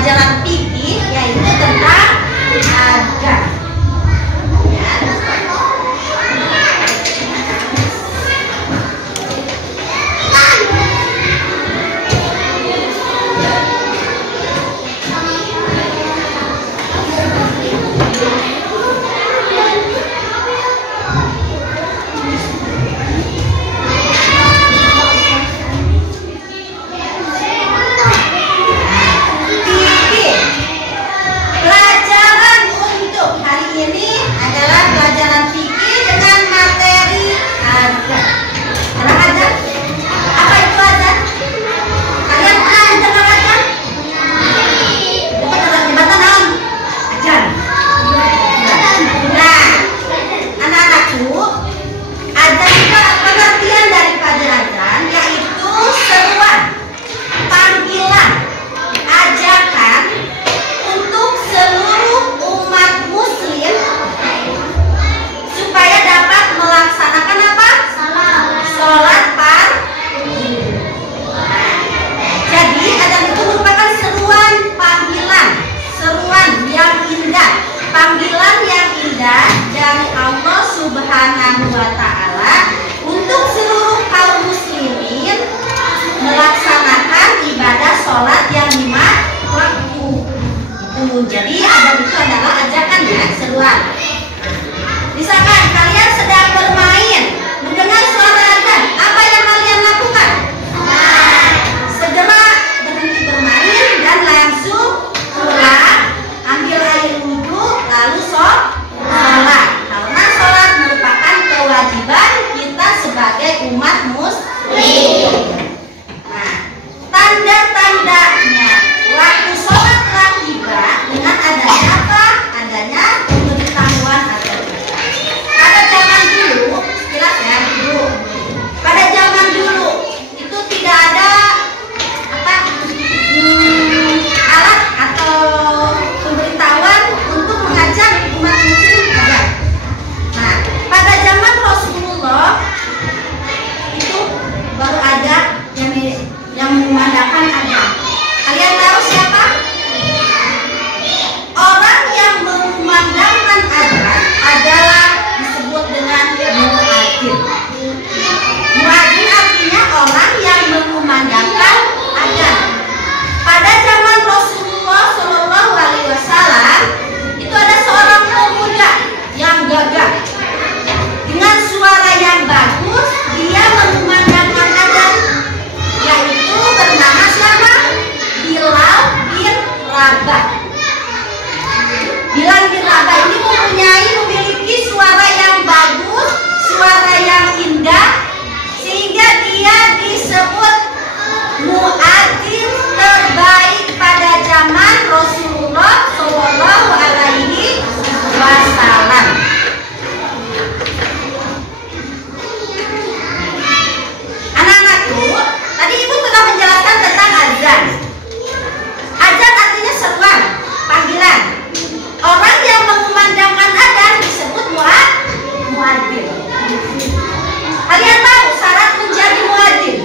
pelajaran fikih, yaitu tentang azan. Jadi azan itu adalah ajakan ya, seruan. Misalkan kalian sedang bermain, mendengar suara azan, apa yang kalian lakukan? Segera berhenti bermain dan langsung pulang, ambil air wudhu, lalu sholat. Karena sholat merupakan kewajiban kita sebagai umat muslim. Nah, tanda-tandanya waktu sholat telah tiba dengan adanya apa? Adanya pemberitahuan atau tidak. Pada zaman dulu, sekilas ya dulu. Pada zaman dulu itu tidak ada apa alat atau pemberitahuan untuk mengajak umat muslim azan. Nah, pada zaman Rasulullah itu baru ada yang mengumandangkan azan. Kalian tahu siapa? Orang yang mengumandangkan azan adalah disebut dengan muadzin. Muadzin artinya orang yang mengumandangkan azan. Pada zaman Rasulullah SAW itu ada seorang pemuda yang gagah dengan suara yang bagus, dia mengumandangkan azan, yaitu bernama siapa? Bilal bin Rabah. Bilal bin Rabah ini memiliki suara yang bagus, suara yang indah, sehingga dia disebut muadzin terbaik pada zaman Rasulullah Shallallahu Alaihi Wasallam. Anak-anakku, tadi ibu telah menjelaskan tentang azan. Azan artinya seruan, panggilan. Orang yang mengumandangkan azan disebut muadzin. Kalian tahu syarat menjadi muadzin?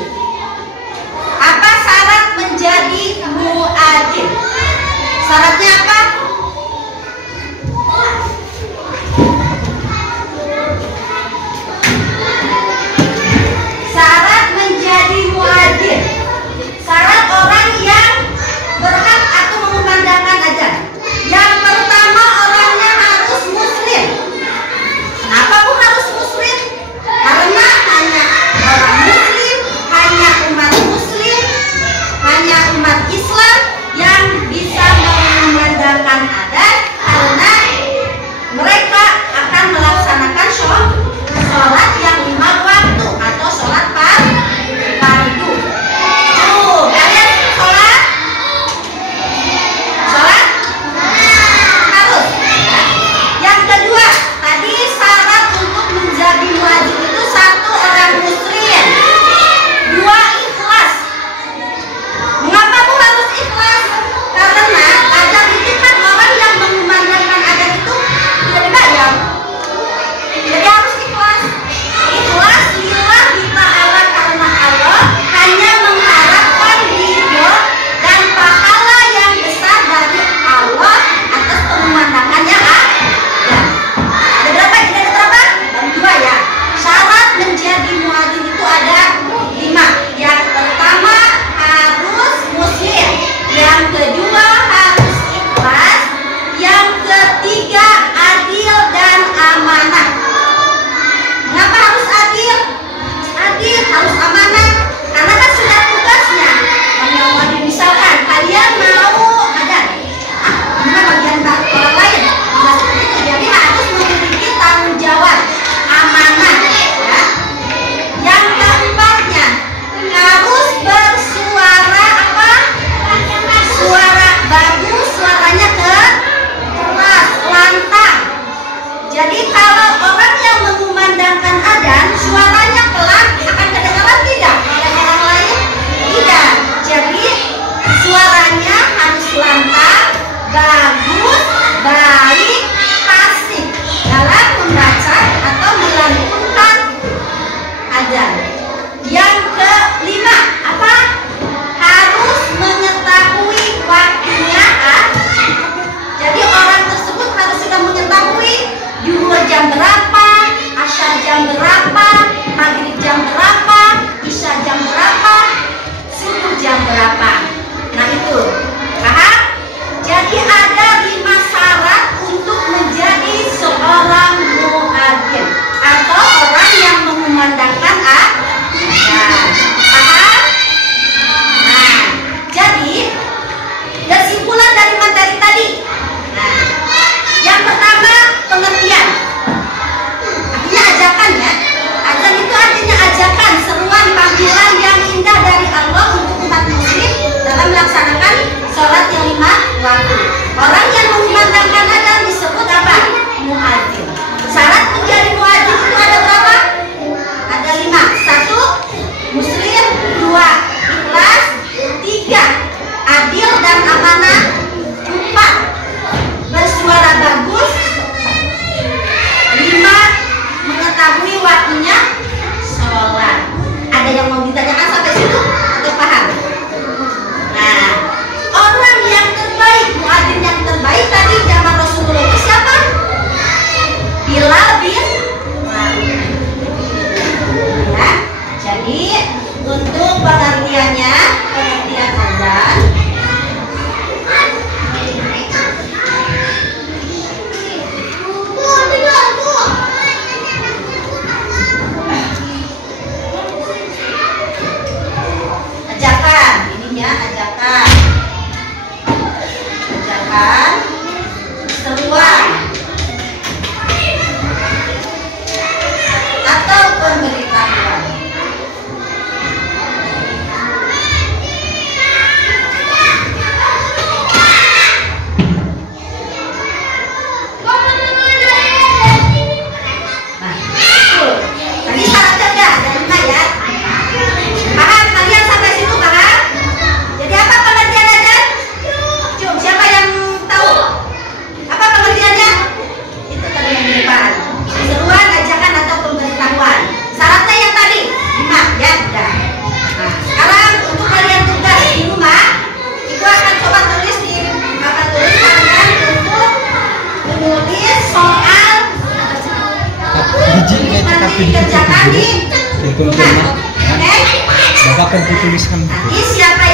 Apa syarat menjadi muadzin? Syaratnya apa? Syarat menjadi muadzin, syarat orang yang berhak atau mengumandangkan azan. Yang pertama, orangnya harus muslim. Kenapa bu harus muslim? Karena hanya orang muslim, hanya umat muslim, hanya umat Islam yang bisa mengumandangkan mendengarkan seruan atau pemberitahuan. Bapak akan dituliskan. Nanti siapa